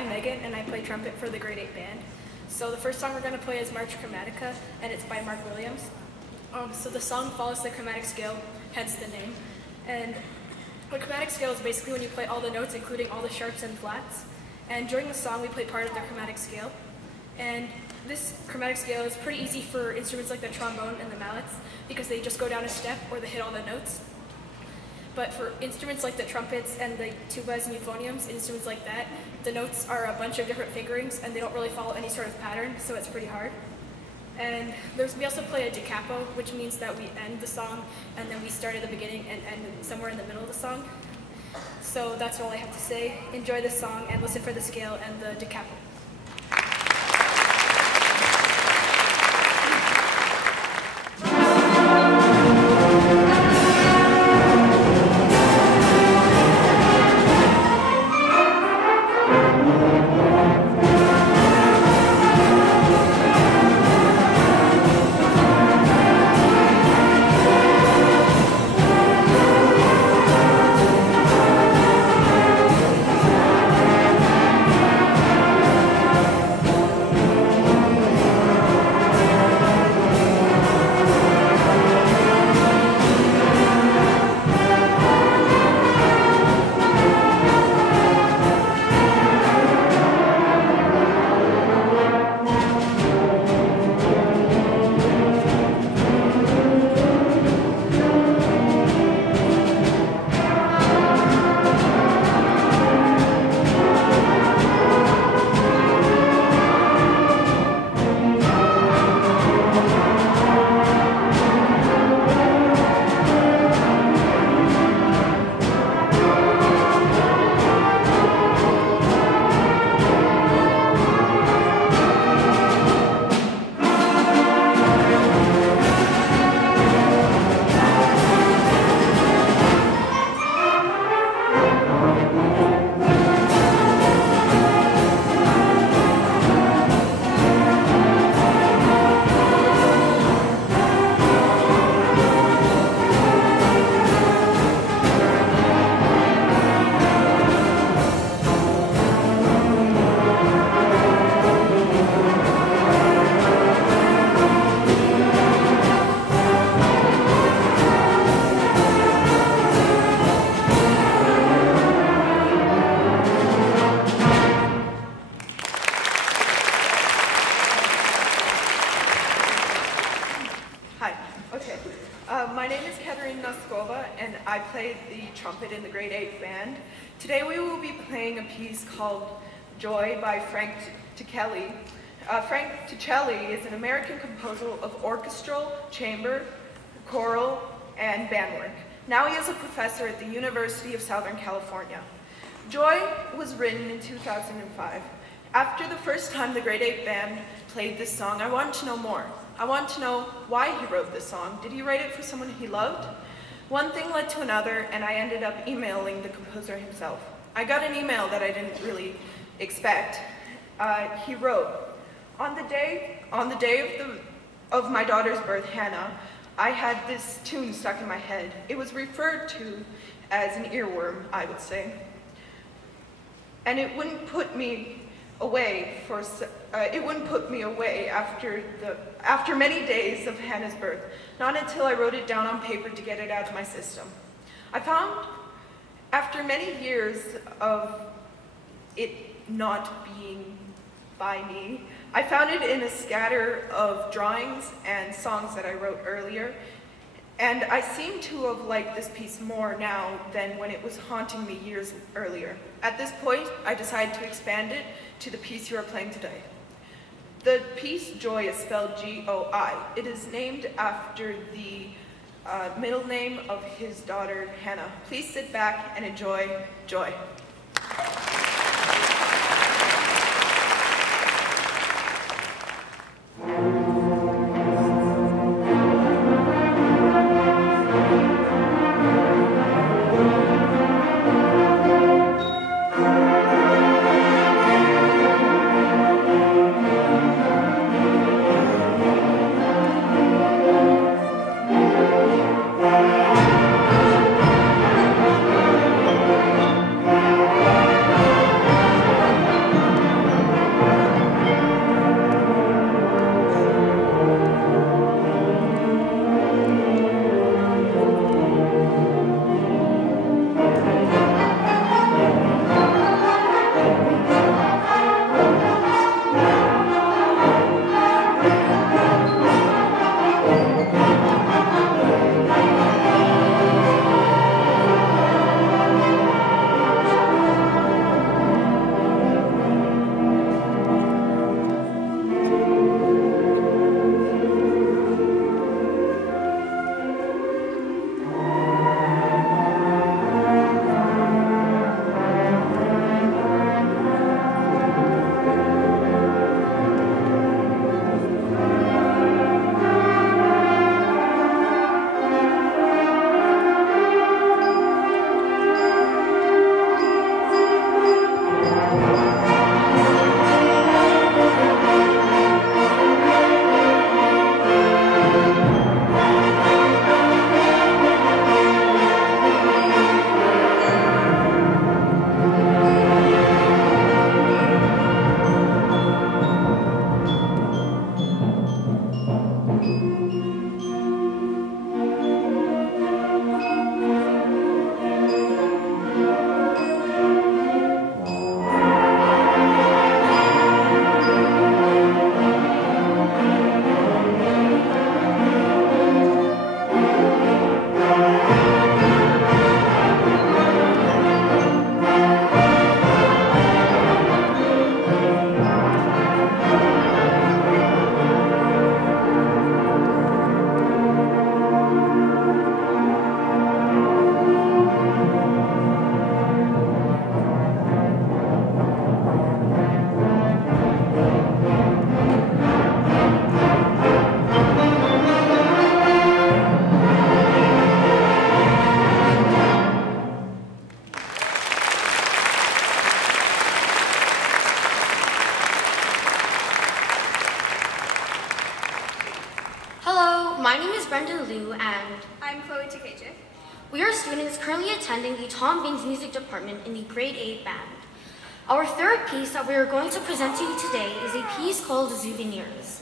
I'm Megan, and I play trumpet for the grade 8 band. So the first song we're going to play is March Chromatica, and it's by Mark Williams. So the song follows the chromatic scale, hence the name. And the chromatic scale is basically when you play all the notes, including all the sharps and flats. And during the song, we play part of the chromatic scale. And this chromatic scale is pretty easy for instruments like the trombone and the mallets, because they just go down a step or they hit all the notes. But for instruments like the trumpets and the tubas and euphoniums, instruments like that, the notes are a bunch of different fingerings and they don't really follow any sort of pattern, so it's pretty hard. And we also play a da capo, which means that we end the song and then we start at the beginning and end somewhere in the middle of the song. So that's all I have to say. Enjoy this song and listen for the scale and the da capo. And I played the trumpet in the grade 8 band. Today we will be playing a piece called Joy by Frank Ticelli. Frank Ticelli is an American composer of orchestral, chamber, choral, and band work. Now he is a professor at the University of Southern California. Joy was written in 2005. After the first time the grade 8 band played this song, I wanted to know more. I wanted to know why he wrote this song. Did he write it for someone he loved? One thing led to another, and I ended up emailing the composer himself. I got an email that I didn't really expect. He wrote, on the day of my daughter's birth, Hannah, I had this tune stuck in my head. It was referred to as an earworm, I would say. And it wouldn't put me away after many days of Hannah's birth, not until I wrote it down on paper to get it out of my system. I found, after many years of it not being by me, I found it in a scatter of drawings and songs that I wrote earlier, and I seem to have liked this piece more now than when it was haunting me years earlier. At this point, I decided to expand it to the piece you are playing today. The piece Joy is spelled G-O-I. It is named after the middle name of his daughter, Hannah. Please sit back and enjoy Joy. my name is Brenda Liu, and I'm Chloe Takeje. we are students currently attending the Tom Baines Music Department in the Grade 8 band. Our third piece that we are going to present to you today is a piece called Zooveniers.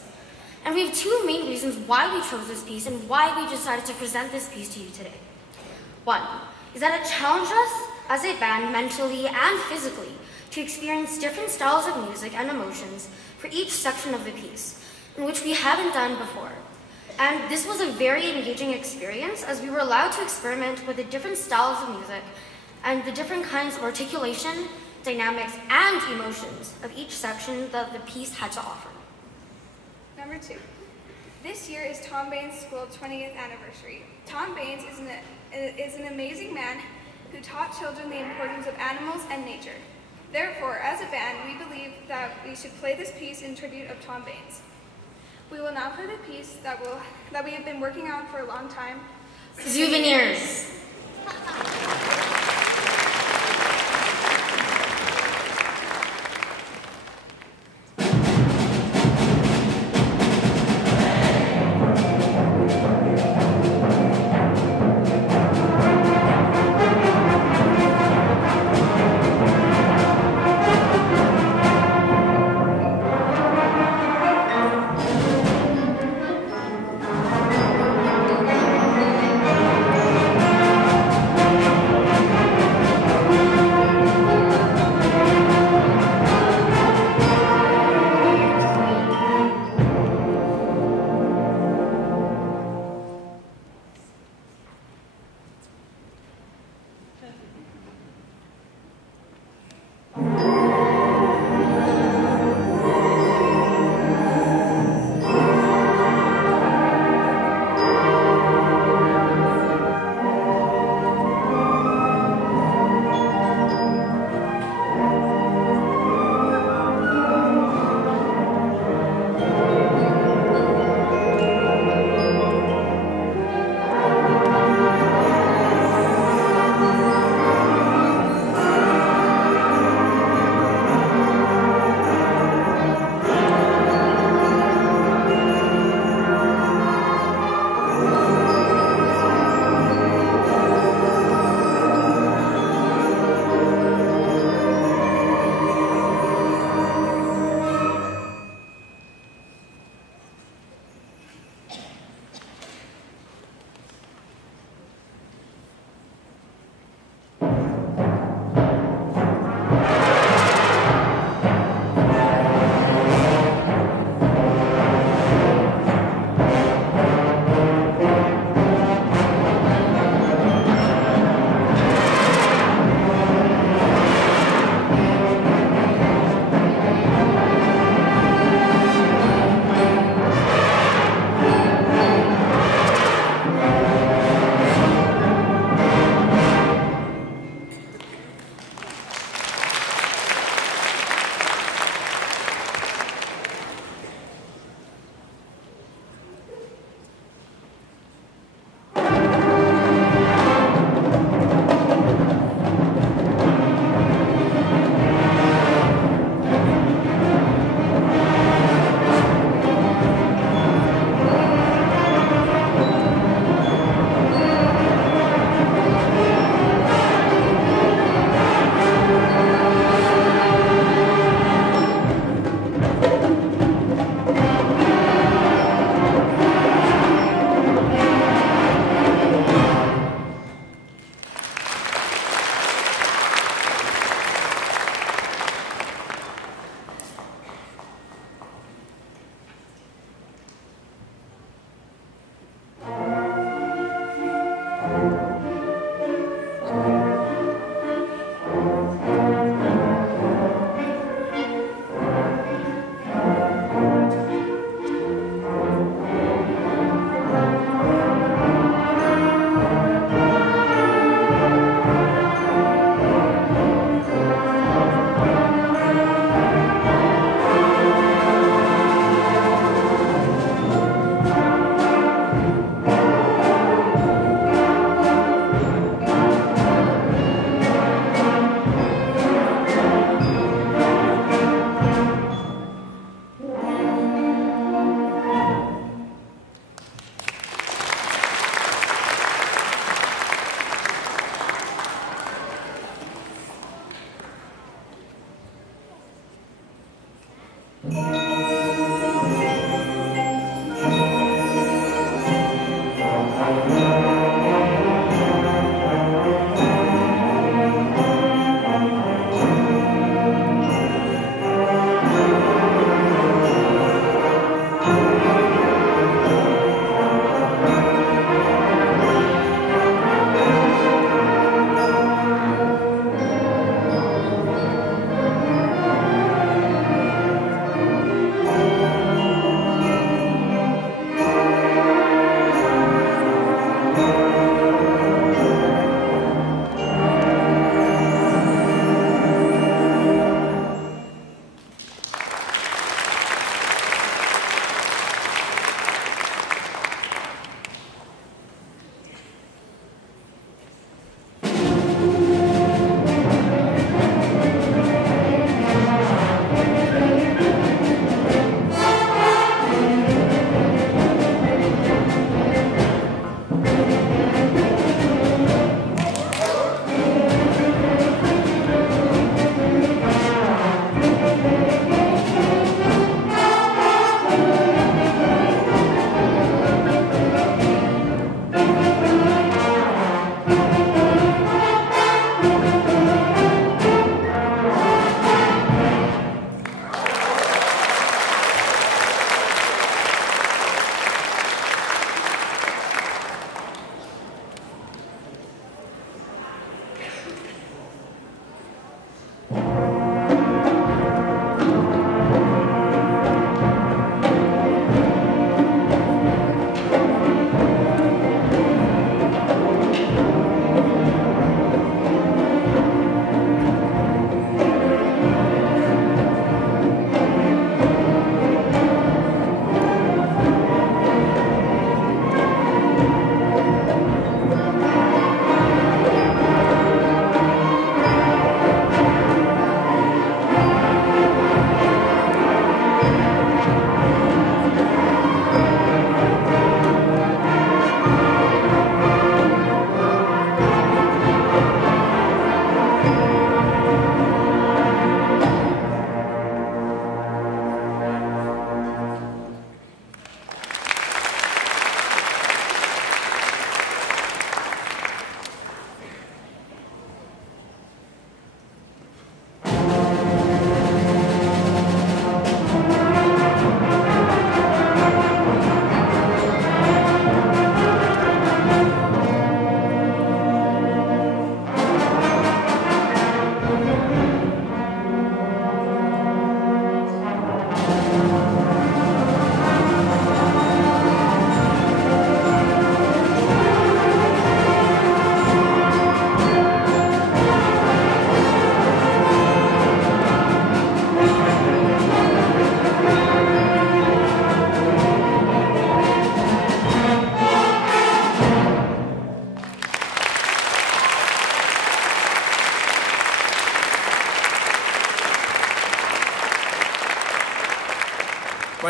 And we have two main reasons why we chose this piece and why we decided to present this piece to you today. One is that it challenged us as a band mentally and physically to experience different styles of music and emotions for each section of the piece, in which we haven't done before. And this was a very engaging experience as we were allowed to experiment with the different styles of music and the different kinds of articulation, dynamics, and emotions of each section that the piece had to offer. Number 2. This year is Tom Baines' school 20th anniversary. Tom Baines is an amazing man who taught children the importance of animals and nature. Therefore, as a band, we believe that we should play this piece in tribute of Tom Baines. We will now play the piece that we have been working on for a long time. Zooveniers.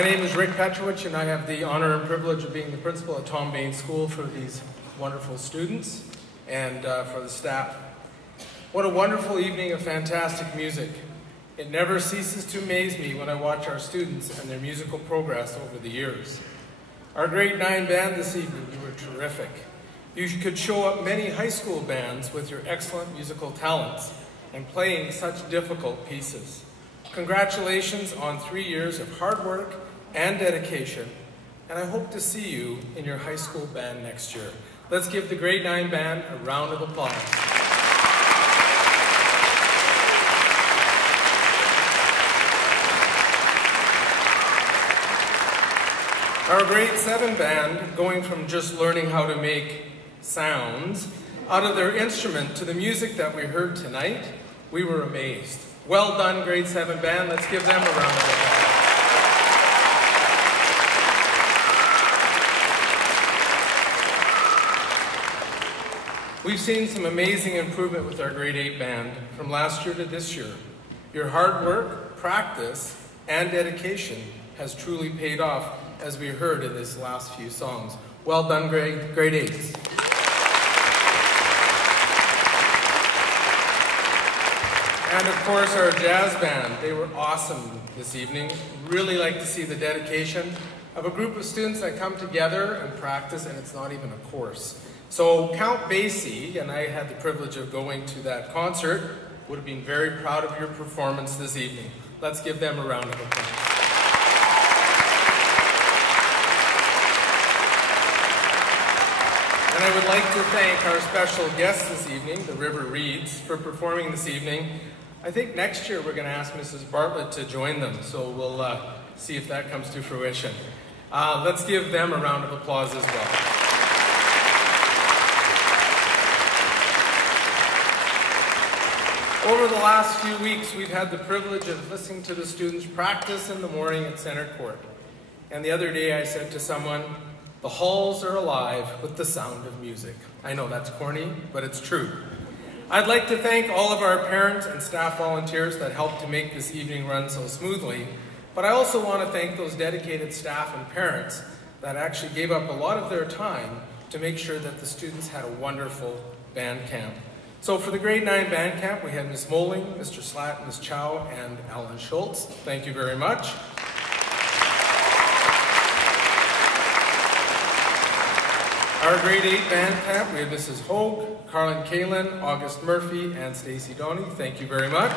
name is Rick Petrovich, and I have the honor and privilege of being the principal at Tom Baines School for these wonderful students and for the staff. What a wonderful evening of fantastic music. It never ceases to amaze me when I watch our students and their musical progress over the years. Our grade 9 band this evening, you were terrific. You could show up many high school bands with your excellent musical talents and playing such difficult pieces. Congratulations on 3 years of hard work and dedication, and I hope to see you in your high school band next year. Let's give the grade 9 band a round of applause. Our grade 7 band, going from just learning how to make sounds out of their instrument to the music that we heard tonight, we were amazed. Well done, grade 7 band. Let's give them a round of applause. We've seen some amazing improvement with our grade 8 band from last year to this year. Your hard work, practice, and dedication has truly paid off, as we heard in these last few songs. Well done, grade 8s. And of course, our jazz band, they were awesome this evening. Really like to see the dedication of a group of students that come together and practice, and it's not even a course. So Count Basie, and I had the privilege of going to that concert, would have been very proud of your performance this evening. Let's give them a round of applause. And I would like to thank our special guests this evening, the River Reeds, for performing this evening. I think next year we're going to ask Mrs. Bartlett to join them, so we'll see if that comes to fruition. Let's give them a round of applause as well. Over the last few weeks, we've had the privilege of listening to the students practice in the morning at Center Court. And the other day I said to someone, the halls are alive with the sound of music. I know that's corny, but it's true. I'd like to thank all of our parents and staff volunteers that helped to make this evening run so smoothly, but I also want to thank those dedicated staff and parents that actually gave up a lot of their time to make sure that the students had a wonderful band camp. So for the grade 9 band camp, we had Ms. Moling, Mr. Slatt, Ms. Chow, and Alan Schultz. Thank you very much. Our grade 8 band camp, we had Mrs. Hogue, Carlin Kalin, August Murphy, and Stacy Doney. Thank you very much.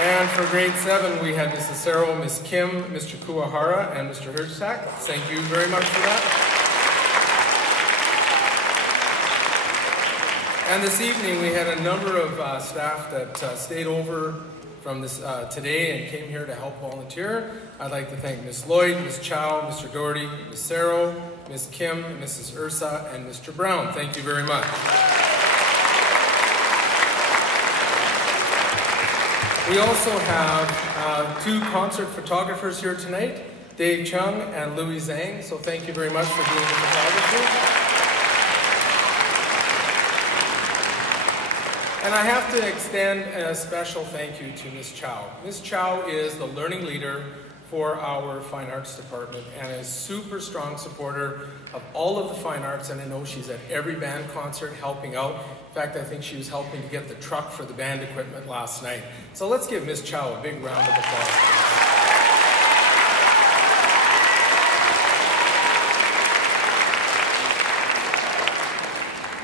And for grade 7, we had Mrs. Sarah, Ms. Kim, Mr. Kuwahara, and Mr. Hirschak. Thank you very much for that. And this evening, we had a number of staff that stayed over from this today and came here to help volunteer. I'd like to thank Ms. Lloyd, Ms. Chow, Mr. Doherty, Ms. Sarah, Ms. Kim, Mrs. Ursa, and Mr. Brown. Thank you very much. We also have 2 concert photographers here tonight, Dave Chung and Louis Zhang, so thank you very much for doing the photography. And I have to extend a special thank you to Ms. Chow. Ms. Chow is the learning leader for our Fine Arts Department and is a super strong supporter of all of the fine arts, and I know she's at every band concert helping out. In fact, I think she was helping to get the truck for the band equipment last night. So let's give Ms. Chow a big round of applause.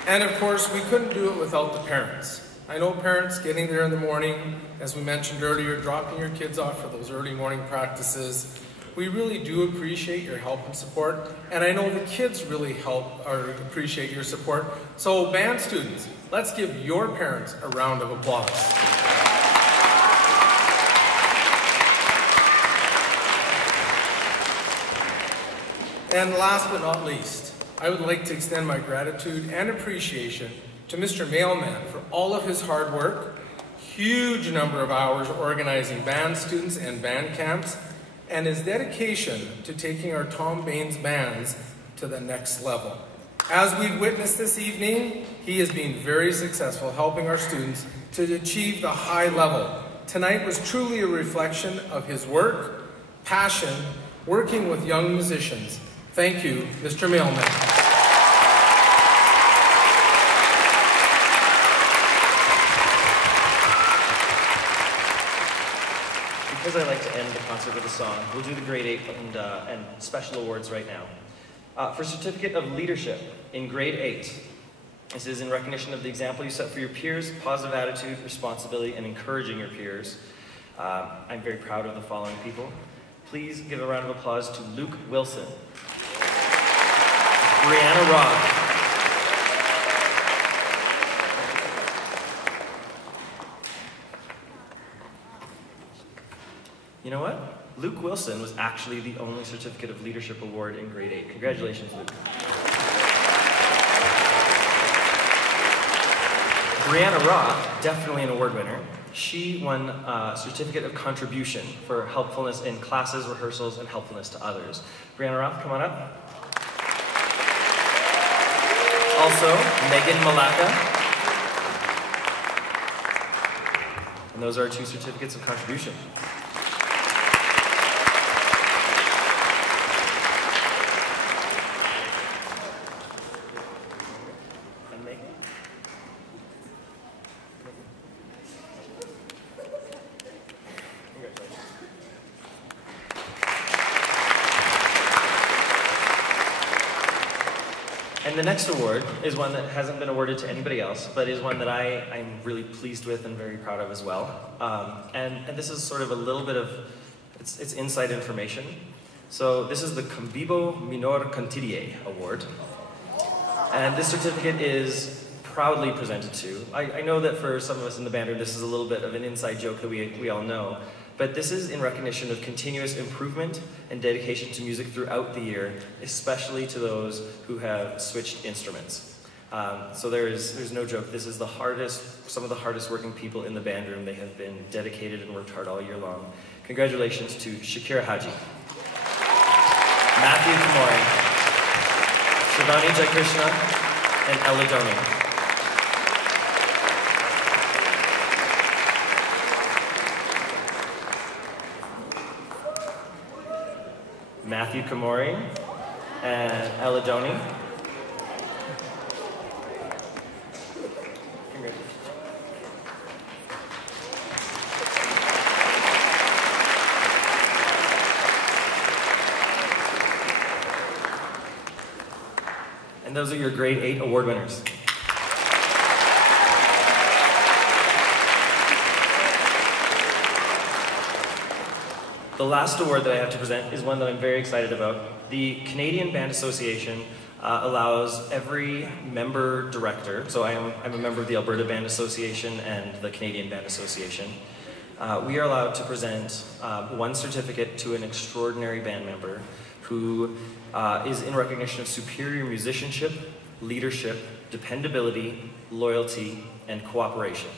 And of course, we couldn't do it without the parents. I know parents getting there in the morning, as we mentioned earlier, dropping your kids off for those early morning practices. We really do appreciate your help and support, and I know the kids really help or appreciate your support. So band students, let's give your parents a round of applause. And last but not least, I would like to extend my gratitude and appreciation to Mr. Mailman for all of his hard work, huge number of hours organizing band students and band camps, and his dedication to taking our Tom Baines bands to the next level. As we've witnessed this evening, he has been very successful helping our students to achieve the high level tonight was truly a reflection of his work, passion, working with young musicians. Thank you, Mr. Mailman. Because I like to end the concert with a song, we'll do the grade 8 and special awards right now. For Certificate of Leadership in grade 8, this is in recognition of the example you set for your peers, positive attitude, responsibility, and encouraging your peers. I'm very proud of the following people. Please give a round of applause to Luke Wilson, Brianna Robb, you know what? Luke Wilson was actually the only Certificate of Leadership award in grade 8. Congratulations, Luke. Brianna Roth, definitely an award winner. She won a Certificate of Contribution for helpfulness in classes, rehearsals, and helpfulness to others. Brianna Roth, come on up. Also, Megan Malacca. And those are our 2 Certificates of Contribution. And the next award is one that hasn't been awarded to anybody else, but is one that I'm really pleased with and very proud of as well. And this is sort of a little bit of, it's inside information. So this is the Convivo Minor Contidier Award. And this certificate is proudly presented to. I know that for some of us in the band room, this is a little bit of an inside joke that we all know. But this is in recognition of continuous improvement and dedication to music throughout the year, especially to those who have switched instruments. So there's no joke. This is the hardest, some of the hardest working people in the band room. They have been dedicated and worked hard all year long. Congratulations to Shakira Haji, Matthew Kamori, Shivani Jaikrishna, and Ella Doni. Matthew Kamori and Ella Doni. Congratulations. And those are your grade 8 award winners. The last award that I have to present is one that I'm very excited about. The Canadian Band Association allows every member director, so I'm a member of the Alberta Band Association and the Canadian Band Association. We are allowed to present one certificate to an extraordinary band member who is in recognition of superior musicianship, leadership, dependability, loyalty, and cooperation.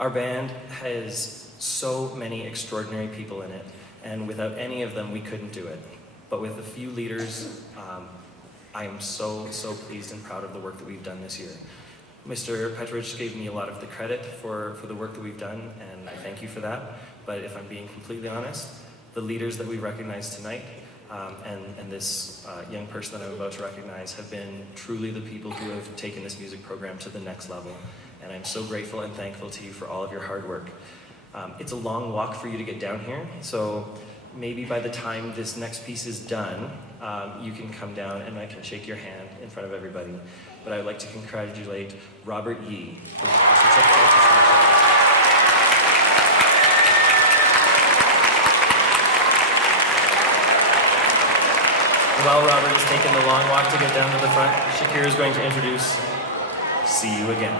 Our band has so many extraordinary people in it, and without any of them, we couldn't do it. But with a few leaders, I am so pleased and proud of the work that we've done this year. Mr. Petrovich gave me a lot of the credit for the work that we've done, and I thank you for that. But if I'm being completely honest, the leaders that we recognize tonight, and this young person that I'm about to recognize, have been truly the people who have taken this music program to the next level. And I'm so grateful and thankful to you for all of your hard work. It's a long walk for you to get down here, so maybe by the time this next piece is done, you can come down and I can shake your hand in front of everybody. But I'd like to congratulate Robert Yee. While Robert is taking the long walk to get down to the front, Shakira is going to introduce See You Again.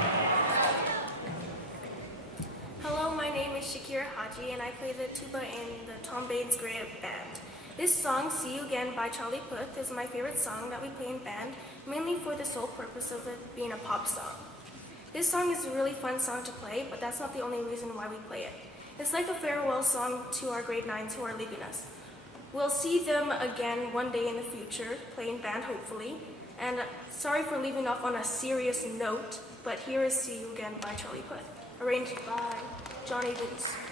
And I play the tuba in the Tom Baines grade 8 band. This song, See You Again by Charlie Puth, is my favorite song that we play in band, mainly for the sole purpose of it being a pop song. This song is a really fun song to play, but that's not the only reason why we play it. It's like a farewell song to our grade 9s who are leaving us. We'll see them again one day in the future, playing band hopefully, and sorry for leaving off on a serious note, but here is See You Again by Charlie Puth, arranged by Johnny Vince.